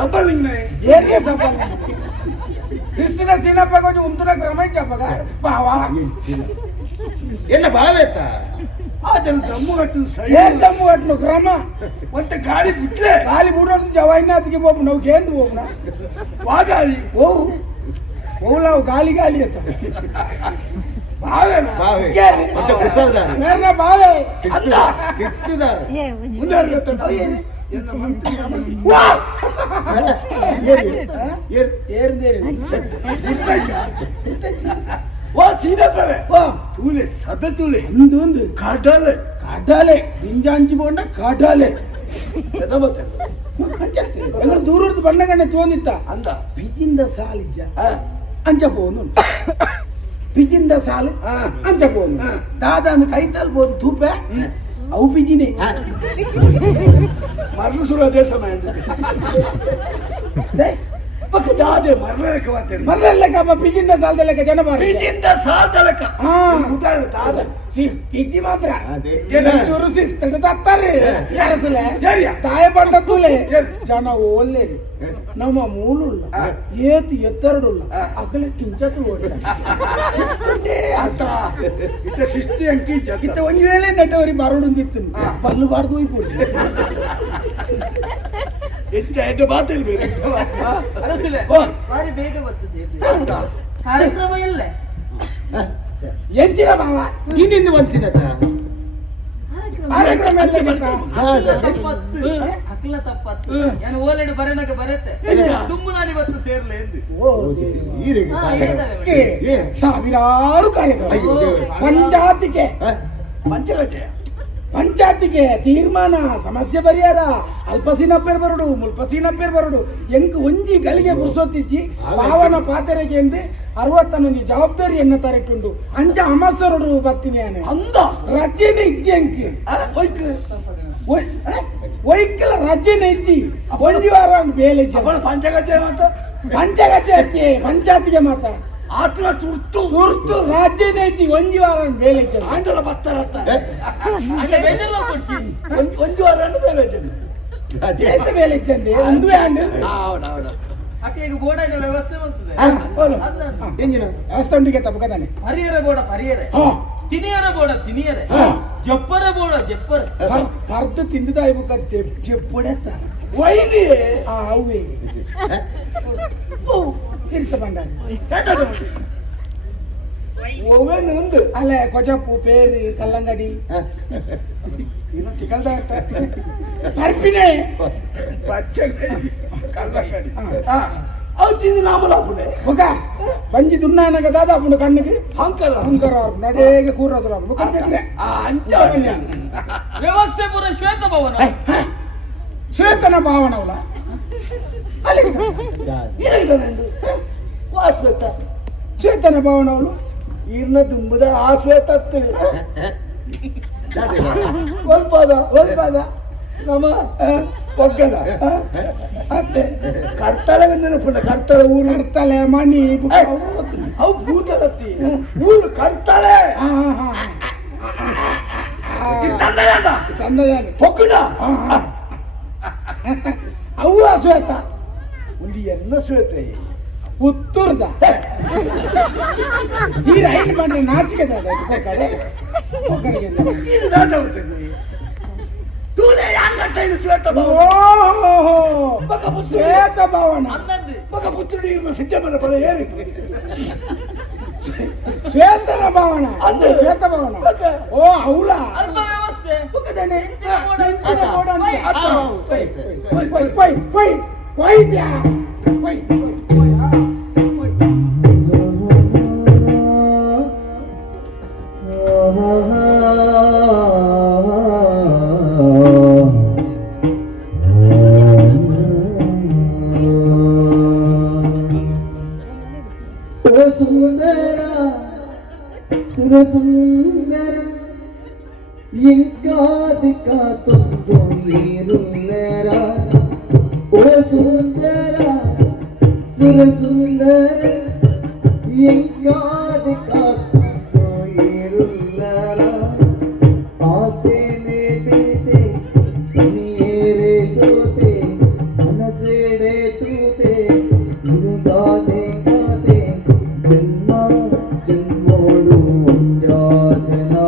ಸಬ್ಬಲಿಂಗನೆ ಏನೇ ಸಫಲ ಕ್ರಿಸ್ತನ ಸೀನಪ್ಪ ಕೊಂಚ ಉಂತುನ ಕ್ರಮಕ್ಕಪ್ಪ ಬಾವಾ ಎಲ್ಲ ಭಾವೇತ ಆ ಜನ ದಮ್ಮು ಕಟ್ಟು ಏನ್ ದಮ್ಮು ಕಟ್ಟನು ಕ್ರಮ ಮತ್ತೆ ಗಾಳಿ ಬಿಟ್ಲೆ ಗಾಳಿ ಬಿಡೋದು ಜವಾಯಿನಾಥಿಗೆ ಹೋಗು ನಾವು ಕೇಂದ್ರ ಹೋಗುಣ ವಾಗಾಳಿ ಹೋಗು ಹೋಗ್ಲಾವು ಗಾಳಿ ಗಾಳಿ ಅಂತ ಭಾವೇನ ಭಾವೆ ಮತ್ತೆ ಕುಸಲ್ದಾರ ಮೇರ್ನ ಬಾವೆ ಅಲ್ಲ ಶಿಸ್ತುದಾರ ಮುಂದೆ ಗೊತ್ತ ಎಲ್ಲ ಮಂತ್ರಿ ಏರ್ದೇರಿ ಓ ಸೀನಪ್ಪರೆ ತೂಲೆ ಸದ ತೂಲೆ ಒಂದು ಕಾಟಾಲೆ ಕಾಟಾಲೆ ದಿಂಜಾಂಚಿ ಬೋಂಡ ಕಾಟಾಲೆ ಮತ್ತೆ ದೂರದ ಬಣ್ಣಗಣ್ಣ ತೋಂದಿತ್ತ ಅಂದ ಪಿಜಿಂದ ಸಾಲಿಜ್ಜ ಅಂಚ ಪೋನು ಪಿಜಿಂದ ಸಾಲು ಅಂಚ ಪೋನು ದಾದಾನು ಕೈ ತಲ್ಬೋದು ತೂಪೆ ಅವು ಪಿಜಿನೇ ಮರಳು ಸುರ ದೇಶ ಪಕ್ಕ ದಾದೆ ಮರಳಕ ಮಾತೇನೆ ಮರಲೆಕ್ಕ ಪಿಜಿಂದ ಸಾಲದಲೆಕ್ಕ ಜನ ಬಾರಿ ಪಿಜಿಂದ ಸಾಲದಲೆಕ್ಕ ಉದಾಹರಣೆ ದಾದ ಸ್ಥಿತಿ ಮಾತ್ರ ಏನ ಚೂರು ಶಿಸ್ತು ತತ್ತಾರೆ ಯಾರಸುಲೆ ಯಾರ್ಯಾ ತಾಯ ಬಂಡ ತೂಲೆ ಜನ ಓಲ್ಲೇರಿ ನಮ್ಮ ಮೂಲುಲ್ಲ ಏತು ಎತ್ತರಡುಲ್ಲ ಅಗಲ ಕಿಂಚತು ಓಡ ಶಿಸ್ತುಂಡೆ ಅಂತ ಇಟ್ಟ ಶಿಸ್ತಿ ಅಂಕಿ ಇತ್ತ ಒಂದು ವೇಳೆ ನಟವರಿ ಬರೋಡುಂದಿತ್ತು ಪಲ್ಲು ಬಾರ್ದು ಹೋಯ್ಬಿಡ್ತು ಹೆಚ್ಚು ಎಡ್ಡ ಮಾತಿರ್ಬೇಕು ಅರಸಿಲೆ ಬಾರಿ ಬೇಗ ಬರ್ತದೆ ಕಾರ್ಯಕ್ರಮ ಎಲ್ಲ ಎಂತಿರ ಮಾವ ಇನ್ನಿಂದ ಬಂತಿನತ ಕಾರ್ಯಕ್ರಮ ಅಕ್ಲ ತಪ್ಪತ್ತು ನಾನು ಓಲೆಡು ಬರೆನಕ ಬರತ್ತೆ ತುಂಬ ನಾನು ಇವತ್ತು ಸೇರ್ಲೆ ಎಂದು ಸಾವಿರಾರು ಕಾರ್ಯಕ್ರಮ ಪಂಚಾಯತಿಗೆ ಪಂಚಾಯತಿಗೆ ತೀರ್ಮಾನ ಸಮಸ್ಯೆ ಪರಿಹಾರ ಅಲ್ಪಸೀನಪ್ಪೇರ್ ಬರಡು ಮುಲ್ಪಸೀನಪ್ಪೇರ್ ಬರಡು ಎಂಕ್ ಒಂಜಿ ಗಳಿಗೆ ಬುರ್ಸೋತಿಚ್ಚಿ ಪಾವನ ಪಾತೆರೆಗೆ ಎಂದು 61 ಜವಾಬ್ದಾರಿ ಎನ್ನ ತರಟುಂಡು ಅಂಚ ಅಮಸರಡು ಬತ್ತಿನಿ ಅಂದ ರಚನೆ ಇಜ್ಜಿ ಅಂಕಿ ಒಯ್ಕಲ ರಚನೆ ಇಜ್ಜಿ ಒಂಜಿ ವಾರ ಬೇಲೆ ಪಂಚಗಜ್ಜೆ ಮಾತ ಪಂಚಗಜ್ಜೆ ಅಚ್ಚಿ ಪಂಚಾಯತಿಗೆ ಮಾತ ಆತ್ಮ ತುರ್ತು ತುರ್ತು ರಾಜ್ಯನೇ ಇಜ್ಜಿ ಒಂಜಿ ವಾರ ಬೇಲೆ ಆಂಡಲ ಬತ್ತಾರತ್ತ ಕೊಡ್ಸಿ ಒಂದು ವಾರ ಬೇಲೆ ಚೇತ ಬೇಲೆ ಇಚ್ಚಂದೆ ಒಂದು ಹ್ಯಾಂಡ್ ಅಕ್ಕಿಗೆ ಬೋರ್ಡಿನ ವ್ಯವಸ್ಥೆ ಬರ್ತದೆ ಎಂಜಿನ ವ್ಯವಸ್ಥೆ ಉಂಡಿಗೆ ತಪ್ಪಕದಾನೆ ಪರಿಯರ ಬೋಡ ಪರಿಯರೆ ತಿನಿಯರ ಬೋಡ ತಿನಿಯರೆ ಜಪ್ಪರ ಬೋಡ ಜಪ್ಪರ ಪರ್ದು ತಿಂದಿದ ಇವಾಗ ಜಪ್ಪುಡೆತ್ತ ವೈಲಿ ಅವೇ ಇರ್ತ ಬಂಡ ಓವೇನು ಒಂದು ಅಲ್ಲ ಕೊಜಪ್ಪು ಪೇರು ಕಲ್ಲಂಗಡಿ ಇನ್ನು ತಿಗಲ್ದ ಪರ್ಪಿನೇ ಕಲ್ಲಂಗಡಿ ಅವು ತಿಂದು ನಾಮಲ ಪುಣೆ ಮುಖ ಬಂಜಿ ದುನ್ನಾನಗ ದಾದ ಅಪ್ಪನ ಕಣ್ಣಿಗೆ ಹಂಕರ ಹಂಕರ ನಡೆಗೆ ಕೂರದ್ರ ಮುಖ ಅಂಚ ವ್ಯವಸ್ಥೆ ಪೂರ ಶ್ವೇತ ಭವನ ಶ್ವೇತನ ಭಾವನವಲ್ಲ ವಾಸ್ವೇತ ಶ್ವೇತನ ಭಾವನವಳು ಈರ್ನ ತುಂಬದ ಆ ಶ್ವೇತತ್ತು ಸ್ವಲ್ಪದ ಒಲ್ಪದ ನಮ್ಮ ಒಗ್ಗದ ಅತ್ತೆ ಕರ್ತಳೆ ನೆನಪುಂಡ ಕರ್ತಳೆ ಊರು ಕರ್ತಲೆ ಮಣಿ ಅವು ಭೂತದತ್ತಿ ಊರು ಕರ್ತಳೆ ತಂದಯಾನ ಪೊಕ್ಕುಣ ಅವು ಶ್ವೇತ ಒಂದು ಎನ್ನ ಶ್ವೇತೆ ಪುತ್ತೂರ್ದ ಈ ರೈಲು ಬಂದ್ರೆ ನಾಚಿಕೆ ಕಡೆ ಇದು ರಾಜವತನಿ ತೂಲೆ ಯಾಂಗಟ್ಟ ಇದು ಶ್ವೇತ ಭವನ ಶ್ವೇತ ಭವನ ಮಗ ಪುತ್ರುಡಿ ಇರುವ ಸಿದ್ದಮ್ಮನ ಪದ ಏರಿ ಶ್ವೇತನ ಭವನ ಅಂದ ಶ್ವೇತ ಭವನ ಓ ಹೌಲ ಅಲ್ಪ ವ್ಯವಸ್ಥೆ ಸುಂದರ ಸುರ ಸುಂದರ ಇಂಕಾದಿಕ ತುಂಬು ಏರುಲ್ಲರ ಓ ಸುಂದರ ಸುರ ಸುಂದರ ಇಂಕಾದಿಕ ತುಂಬು ಏರುಲ್ಲರ ಆಸೆ ಮೇ ಬೇತೆ ದುನಿಯೇರೆ ಸೋತೆ ಮನಸೆ तेरे तूते मुर्दादे काते जन्मा जन्मोडु जातना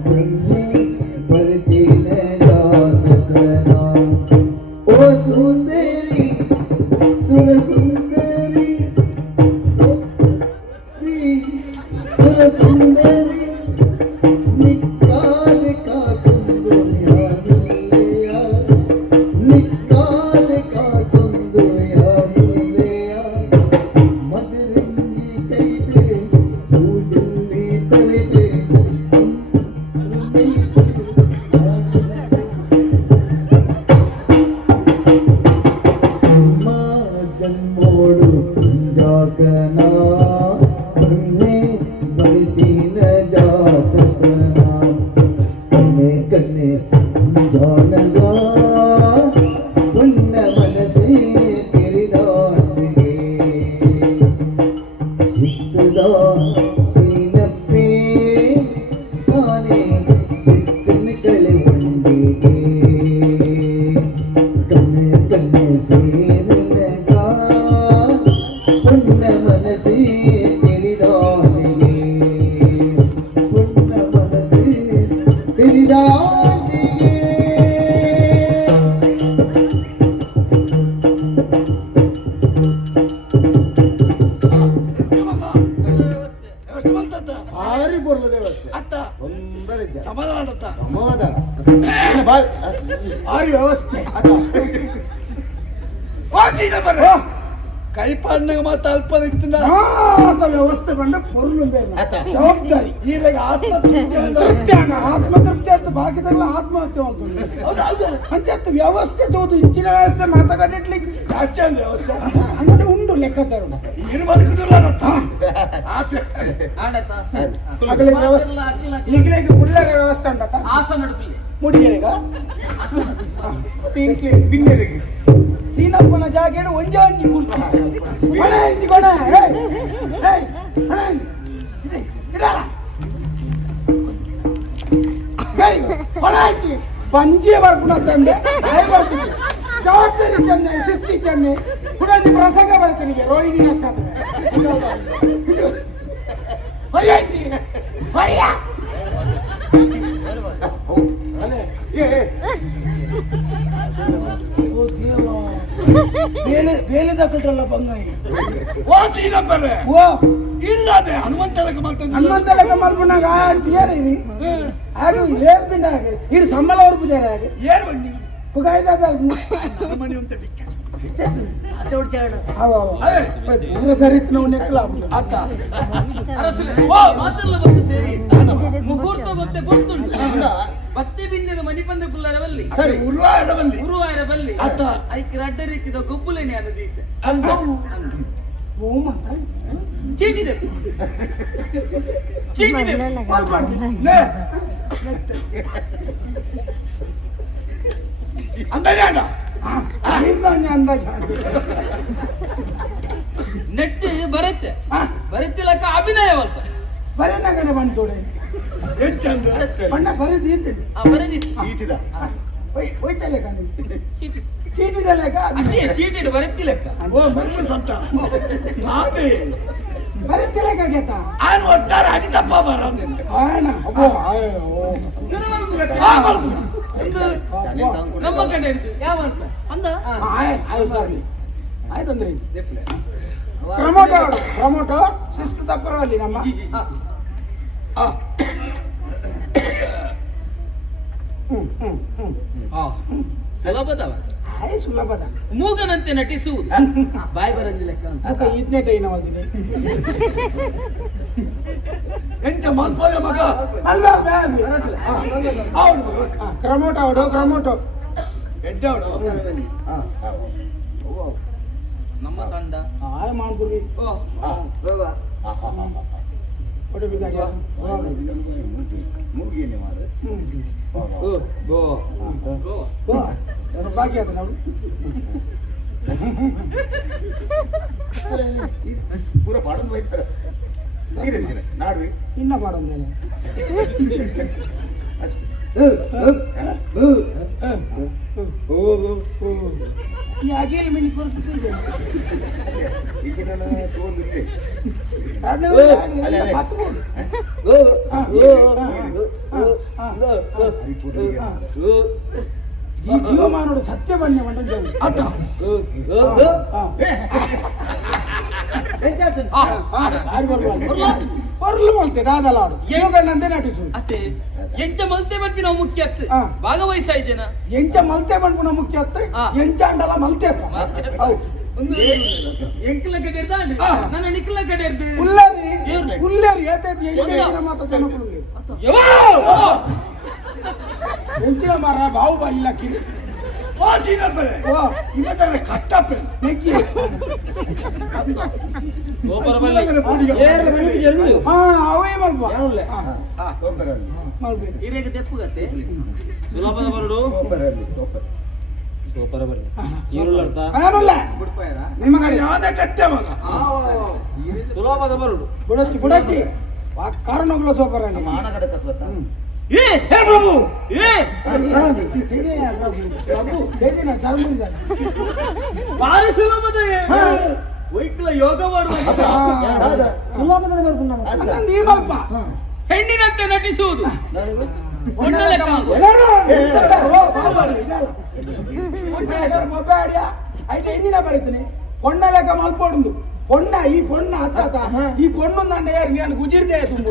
ब्रह्मे बरतीन जातकना ओ सुंदरी सुर सुंदरी सुर सुंदरी निकाल का तुम दुनिया मिलिया निकाल का तुम दुनिया मिलिया मदरंगी कैटे तू जल्दी तलटे माँ जन्मोडु जागना ब्रह्मे बरतीन जातकना कन्ने कन्ने जानगा पुण्य मनसे गिरिदानगे सिद्धदा सीनप्पे ताने सिद्धन कले उंडिगे कन्ने कन्ने सीनगा पुण्य मनसे गिरिदानगे पुण्य मनसे गिरिदानगे ವ್ಯವಸ್ಥೆ ಬಂತತ್ತ ಭಾರಿ ಬರಲ ದೇವಸ್ಥೆ ಅತ್ತ ತೊಂದರೆ ಇಲ್ಲ. ಸಮಾಧಾನ ಅತ್ತ ಸಮಾಧಾನ ಬಾಯ್ ಆರಿ ವ್ಯವಸ್ಥೆ ವಾಸಿನ ಬರ್ರೆ ಕೈ ಪಣ್ಣಗ ಮಾತ ಅಲ್ಪ ನಿಂತಿನ ಆತ ವ್ಯವಸ್ಥೆ ಬಂದ ಪೊರ್ಲು ಬೇಡ ಆತ. ಜವಾಬ್ದಾರಿ ಈಗ ಆತ್ಮತೃಪ್ತಿ ಅಲ್ಲ. ತೃಪ್ತಿ ಅಣ್ಣ ಆತ್ಮತೃಪ್ತಿ ಅಂತ ಬಾಕಿದೆಲ್ಲ ಆತ್ಮಹತ್ಯೆ ಅಂತ ಹೌದು ಹೌದು ಅಂಚತ್ತು ವ್ಯವಸ್ಥೆ ತೋದು ಇಂಚಿನ ವ್ಯವಸ್ಥೆ ಮಾತಾಡಿಟ್ಲಿಕ್ಕೆ ಜಾಸ್ತಿ ಅಂದ ವ್ಯವಸ್ಥೆ ಅಂಚ ಉಂಡು ಲೆಕ್ಕಾಚಾರ ಏನು ಬದುಕುದಿಲ್ಲ ಅನ್ನತ್ತ ಆತ ಆಡತ ಅಗಲೇ ವ್ಯವಸ್ಥೆ ಈಗಲೇ ಉಳ್ಳರ ವ್ಯವಸ್ಥೆ ಉಂಟತ್ತ ಆಸನ ನಡುಪಿಲ್ಲ ಮುಡಿಗೆರೆಗ ಬಿನ್ನೆರೆಗೆ ಸೀನಪ್ಪನ ಜಾಗೇಡು ಒಂಜ ಒಂಜಿ ಕುರ್ಚಿ ಕೊಣ ಇಂಚಿ ಕೊಣ ಪಂಜಿಯ ಬರ್ಪುಣ ತಂದೆ ಬರ್ತೀನಿ ಜವಾಬ್ದಾರಿ ತಂದೆ ಶಿಸ್ತಿ ತಂದೆ ಪುನಃ ಪ್ರಸಂಗ ಬರ್ತೀನಿ ರೋಹಿಣಿ ನಕ್ಷತ್ರ ಹೊಯ್ಯಾಯ್ತಿ ಹೊಯ್ಯ ಬೇಲೆ ದಕ್ಕಲ್ರಲ್ಲ ಬಂಗಾಯಿ ವಾಸಿನ ಬರ್ರೆ ಓ ಇಲ್ಲದೆ ಹನುಮಂತಲಕ ಮಾತ ಹನುಮಂತಲಕ ಮಲ್ಪನಾಗ ಅಂತ ಹೇಳಿದೀನಿ ಹಾಗೂ ಹೇಳ್ತೀನಿ ಹಾಗೆ ಇದು ಸಂಬಳ ಅವ್ರ ಪೂಜಾರ ಹಾಗೆ ಏರ್ ಬನ್ನಿ ಪುಗಾಯ್ದಾಗ ನನ್ನ ಮನೆ ಅಂತ ಬಿಚ್ಚ ಅತ್ತೆ ಹೊಡ್ಚಾಡ ಪೂರ ಸರಿತ್ ನಾವು ನೆಕ್ಕಲ ಅತ್ತ ಅರಸರೇ, ಓ! ಮಾತೆಲ್ಲ ಬಂದು ಸೇರಿ ಮುಹೂರ್ತ ಗೊತ್ತೆ ಗೊತ್ತುಂಟು ಬತ್ತೆ ಬಿನ್ನಿದ ಮಣಿಪಂದೆ ಪುಲ್ಲರವಲ್ಲಿ ಸರಿ ಉರುವಾರ ಬಲ್ಲಿ ಗುರುವಾರ ಬಲ್ಲಿ ಅತ್ತ. ಐಕ್ಯ ಅಡ್ಡ ರೀತಿದ ಗೊಬ್ಬುಲೆನೆ ಅನ್ನದೀತೆ ಅಂತ ಓ ಮಾತಾಡಿ ಚೀಟಿದೆ ಚೀಟಿದೆ ನೇ ಅಂದಾಜ ಅಂದಾಜ ನೆಟ್ ಬರುತ್ತೆ ಬರುತ್ತಿಲ್ಲಕ ಅಭಿನಯವಲ್ಪ ಬರೇನಾಗನೆ ಬಂತೋಡೆ ಹೆಚ್ಚಂದ ಬಣ್ಣ ಬರೆದಿದ್ದೇನೆ ಬರೆದಿತ್ತು ಚೀಟಿದ ಹೋಯ್ತಲ್ಲ ಕಾಣಿ ಚೀಟಿ ಚೀಟಿದಲ್ಲ ಅದೇ ಚೀಟಿ ಬರುತ್ತಿಲ್ಲಕ್ಕ ಓ ಮರ್ಮ ಸಂತ ನಾದೇ ಬರೀತಿಲ್ಲಕ್ಕಾಗೇತ ಆನ್ ಒಟ್ಟಾರೆ ಅಡಿತಪ್ಪ ಬರೋದಿಲ್ಲ ಆಯಣ ಅಬ್ಬೋ ನಮ್ಮ ಕಡೆ ಇರ್ತೀವಿ ಯಾವ ಅಂತ ಅಂದ ಆಯ್ತು ಸರಿ ಆಯ್ತಂದ್ರಿ ಪ್ರಮೋಟೋ ಪ್ರಮೋಟೋ ಶಿಸ್ತು ತಪ್ಪರವಲ್ಲಿ ನಮ್ಮ ಸುಲಭದವ ಆಯ್ ಸುಲಭದ ಮೂಗನಂತೆ ನಟಿಸುವುದು ಬಾಯ್ ಬರಂದಿ ಲೆಕ್ಕ ಅಂತ ಮುಖ ಈತ್ನೇ ಟೈನ ಹೋದಿನಿ ಎಂತ ಮಲ್ಪದ ಮಗ ಅಲ್ವಾ ಹೌದು ಕ್ರಮೋಟೋ ಅವಡು ಕ್ರಮೋಟೋ ಎಡ್ಡ ಅವಡು ನಮ್ಮ ತಂಡ ಆಯ್ ಮಾಡ್ಬಿಡ್ರಿ ಹೊಡೆ ಬಿದ್ದಾಗ ಮುಗಿಯೇನೆ ಮಾರ ಬಾಕಿ ಆತ ನಾವು ಪೂರ ಮಾಡೋದು ಬೈತಾರೆ ನಾಡ್ರಿ ಇನ್ನ ಮಾಡೋದೇನೆ ಅಗಿಲ್ ಮಿನಿ ಕೊಡ್ತಿದ್ದೆ ಈಗ ನಾನು ತೋರಿಸಿದ್ದೆ ಈ ಜೀವಮಾನೋಡು ಸತ್ಯ ಬನ್ನಿ ಮಂಡ ಅತ್ತ ಹೊರಲು ಮಲ್ತೆ ದಾದಲಾಡು ಯೋಗಣ್ಣಂದೆ ನಟಿಸು ಅತ್ತೆ ಎಂಚ ಮಲ್ತೆ ಬಂದ್ವಿ ನಾವು ಮುಖ್ಯ ಅತ್ತೆ ಹಾ. ಭಾಗವಹಿಸಾಯಿ ಜನ ಎಂಚ ಮಲ್ತೆ ಬಂದ್ಪುನ ಮುಖ್ಯ ಅತ್ತ ಹಾ. ಎಂಚಾಂಡಲ ಮಲ್ತೆ ಅತ್ತ ಹೌದು ಒಂದು ಎಂಕಲ ಕಡೆ ಇರ್ದಾಂಡು ಹಾ. ನನ್ನ ನಿಕ್ಕಲ ಕಡೆ ಇರ್ದು ಉಳ್ಳರಿ ಏರ್ಲೆ. ಉಳ್ಳರಿ ಏತೈತಿ ಎಂಚಿನ ಮಾತ ಜನಗಳು ಎಂಚಿನ ಮರ ಬಾವು ಬಲ್ಲ ಕಿರಿ ಓ ಸೀನಪ್ಪರೆ ಓ ಇಮ್ಮದಾರೆ ಕಟ್ಟಪ್ಪೆ ನೆಕ್ಕಿ ಪೂಡಿಗೆ ಹಾ ಅವೇ ಮಲ್ಪ ಸೋಪರಲ್ಲಿ ಮಾಡ್ಬೇಕು ಹಿರೇಗ ತೆಪ್ಪುಗತ್ತೆ ಸುಲಭದ ಬರಡು ಸೋಪರಲ್ಲಿ ಸೋಪರ್ ಸೂಪರ್ ಬರಲಿ ಈರುಳ್ಳಿ ಅರ್ಥ ಏನಲ್ಲ ಬಿಡ್ಪಾಯರ ನಿಮಗೆ ಯಾನೇ ಕತ್ತೆ ಮಗ ಸುಲಭದ ಬರಡು ಬುಡಚ್ಚಿ ಬುಡಚ್ಚಿ ಕಾರಣಗಳು ಸೋಪರ ನಮ್ಮ ಆಣ ಕಡೆ ತಪ್ಪತ್ತ ಏ ಹೇ ಪ್ರಭು ಏ ಭಾರಿ ಸುಲಭದ ವೈಕಲ ಯೋಗ ಮಾಡುವ ಹೆಣ್ಣಿನಂತೆ ನಟಿಸುವುದು ಒಳ್ಳೆ ಕಾಲು. అయితే ఎంజిన బరితని పొన్న లెక్క మల్పోడు పొన్న ఈ పొన్న అత్త ఈ పొన్ను నన్ను నేను గుజిరితే తుంబు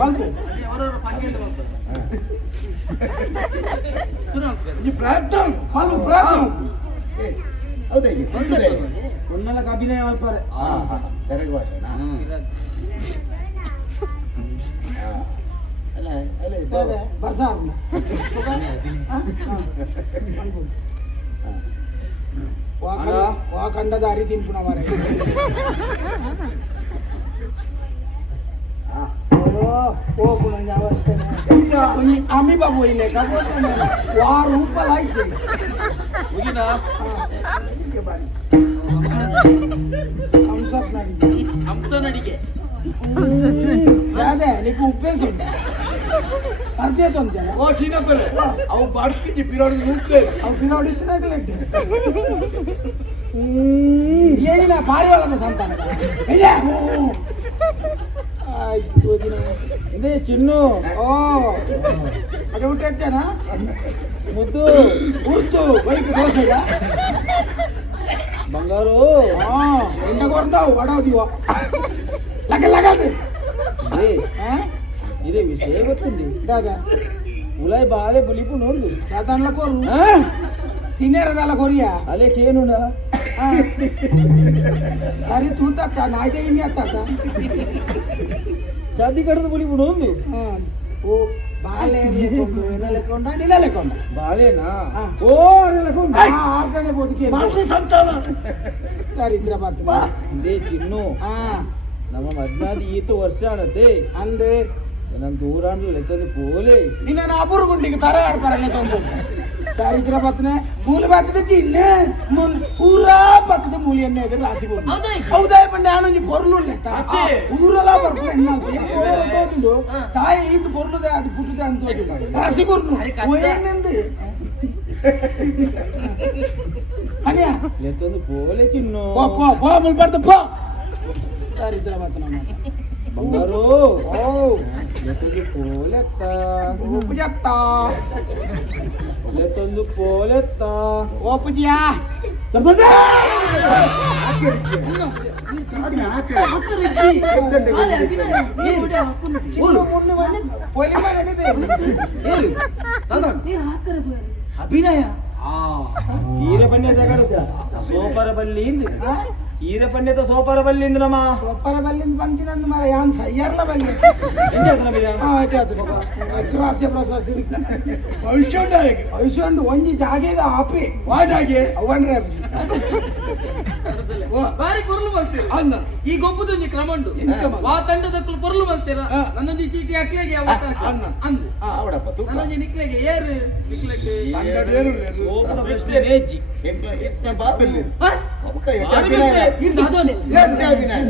మల్పు ಈ ಪ್ರಯತ್ನ మల్పు ప్రయత్నం ಹೌದಾ ಈಗ ಬಂದಿದೆ పొన్నలకు అభినయం మల్పారే ಸರಿಯಾಗಿ ಭಾಷೆನಾ ಅಲ್ಲ ಅಲ್ಲ ಇದು బర్సారు వాకండ దారి తింపునా మరి आम्ही बाबू येईल का वार रूपाला ಮುಗಿನಾ ಹಂಸ ನಡಿಗೆ అదే నీకు ఉప్పేసి అర్థం ಓ ಸೀನಪ್ಪರೆ ಅವು ಬಡ್ತಿಜಿ ಪಿರೋಡಿ ನೂಕ್ಲೆ అవి పిల్లవాడు ఇచ్చినాకలేంటి ఏది నా భార్య వాళ్ళ సంతానం అయ్యా ఇదే చిన్ను ఓ అది ఒకటేనా ముద్దు ఉర్తు వైపు దోశగా ಬಂಗಾರು ఎండ కొడతావు వడవు దివో లగ లగది ಇದೇ ವಿಷಯ ಗೊತ್ತಿಲ್ಲ దాదా ಉಲಾಯ್ ಬಾಳೆ ಬಲಿಪು ನೋಡು దాదాంట్లో కోరు తినేరా దాల కొరియా ಅಲೇಕೇನುಡ సరే తూత నాకే ఇన్ని అత్త ಚಾದಿ ಕಡದ ಬಲಿಪು ನೋಡು ఓ బాలే నెలకొండ నెలకొండ ಬಾಳೆನಾ ಹಾ. ಓ ನೆಲಕೊಂಡು ఆర్కనే బతుకే ಮಾಡ್ತಿ ಸಂತಾನ దరిద్రపత్ర ಇದೇ ಚಿನ್ನು ನಮ್ಮ ಮದ್ನಾದಿ ಈತು ವರ್ಷ ಅನ್ನತೆ ಅಂದೆ ನನ್ನ ದೂರಾಂಡ್ಲ ಲೆಕ್ಕದ ಪೋಲೆ ನಿನ್ನ ಅಪೂರ್ವ ಗುಂಡಿಗೆ ತರ ಆಡ್ಪಾರಲ್ಲ ತಂದು దారిద్ర పత్నే మూల పత్తి చిన్నే పూరా పత్తి మూలి ఎన్న ఎదురు రాసిపోదు అవుతాయి పండి ఆ నుంచి పొరలు ఊరలా వరకు ఎన్నోతుందో తాయ ఈత పొరలుదే అది పుట్టుదే అంత రాసిపోరు పోయింది అనియా ಲೆಕ್ಕದ ಪೋಲೆ ಚಿನ್ನು పో పో పో ములు పడతా పో దారిద్ర పత్న ಬಂಗಾರು ఓ ಲೆಕ್ಕದ ಪೋಲೆತ್ತ ఉప్పు చెప్తా ಲೆತ್ತೊಂದು ಪೋಲೆತ್ತ ఓపుజియా ಅಭಿನಯ ಈರಪಣ್ಯ ತಗಡು ಸೋಪರ ಬಲ್ಲಿಂದ ಈರಪಣ್ಯದ ಸೋಪರ ಬಲ್ಲಿಂದ ನಮ್ಮ ಒಪ್ಪರ ಬಲ್ಲಿಂದ ಬಂದಿನಂದು ಮರ ಯಾನ್ ಸಯ್ಯರ್ಲ ಬಲ್ಲಿ ರಾಷ್ಟ್ರೀಯ ಪ್ರಶಸ್ತಿ ಭವಿಷ್ಯ ಭವಿಷ್ಯಂಡು ಒಂಜಿ ಜಾಗೆಗ ಆಪಿ ವಾದಾಗೆ ಅವನ್ರೆ ಬಾರಿ ಪೊರ್ಲು ಮಲ್ತೀರ ಅನ್ನ ಈ ಗೊಬ್ಬದೊಂದು ಕ್ರಮಂಡು ವಾ ತಂಡದ ಪೊರ್ಲು ಮಲ್ತೀರ ನನ್ನೊಂದು ಚೀಟಿ ಹಾಕ್ಲೆಗೆ ಅನ್ನ. ಅಂದು ಅವಡಪ್ಪ ತೂಕ ನನ್ನೊಂದು ನಿಕ್ಲೆಗೆ ಏರು ನಿಕ್ಲೆಗೆ ಕನ್ನಡೇರು ಸೋಪರ ಪ್ರಶ್ನೆ ನೇಜಿ ಬಾಪಲ್ಲಿ ಹ? ಅವಕ ಬಾರಿ ಬೆಸ್ತೆ. ಇದು ಅದೊಂದು. ಅಭಿನಯ